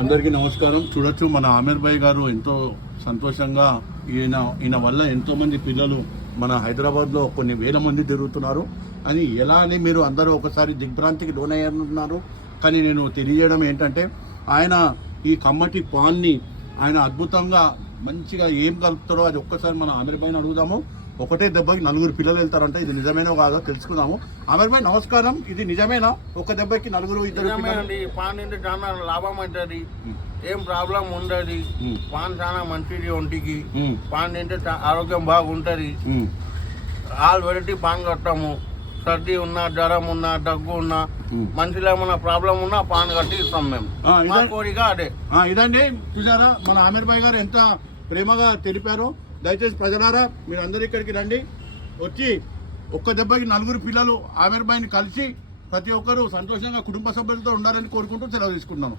అందరికీ నమస్కారం. చూడొచ్చు మన ఆమీర్ భాయ్ గారు ఎంతో సంతోషంగా ఈయన వల్ల ఎంతోమంది పిల్లలు మన హైదరాబాద్లో కొన్ని వేల మంది తిరుగుతున్నారు అని ఎలా అని మీరు అందరూ ఒకసారి దిగ్భ్రాంతికి లోనయ్యున్నారు. కానీ నేను తెలియజేయడం ఏంటంటే ఆయన ఈ కమ్మటి పాన్ని ఆయన అద్భుతంగా మంచిగా ఏం కలుపుతారో అది ఒక్కసారి మన ఆమీర్ భాయ్ని అడుగుదాము. ఒకటే దెబ్బకి 4 పిల్లలు వెళ్తారంట. ఇది నిజమేనో కాదో తెలుసుకుందాము. ఆమీర్ భాయ్ నమస్కారం, ఇది నిజమేనా? ఒక దెబ్బకి 4 2 పాన్ నుండి చాలా లాభం అవుతుంది, ఏం ప్రాబ్లం ఉండదు. పాన్ చాలా మంచిది ఒంటికి. పాన్ తింటే ఆరోగ్యం బాగుంటుంది. ఆల్ వెరైటీ పాన్ కట్టాము. సర్ది ఉన్నా, జ్వరం ఉన్నా, దగ్గు ఉన్నా, మనిషిలో ఏమన్నా ప్రాబ్లం ఉన్నా పాన్ కట్టి ఇస్తాం మేము. కోరిక అదే. ఇదండి, చూసారా మన ఆమీర్ భాయ్ గారు ఎంత ప్రేమగా తెలిపారో. దయచేసి ప్రజలారా మీరు అందరూ ఇక్కడికి రండి, వచ్చి ఒక్క దెబ్బకి 4 పిల్లలు ఆమీర్ భాయ్ని కలిసి ప్రతి ఒక్కరూ సంతోషంగా కుటుంబ సభ్యులతో ఉండాలని కోరుకుంటూ సెలవు తీసుకుంటున్నాను.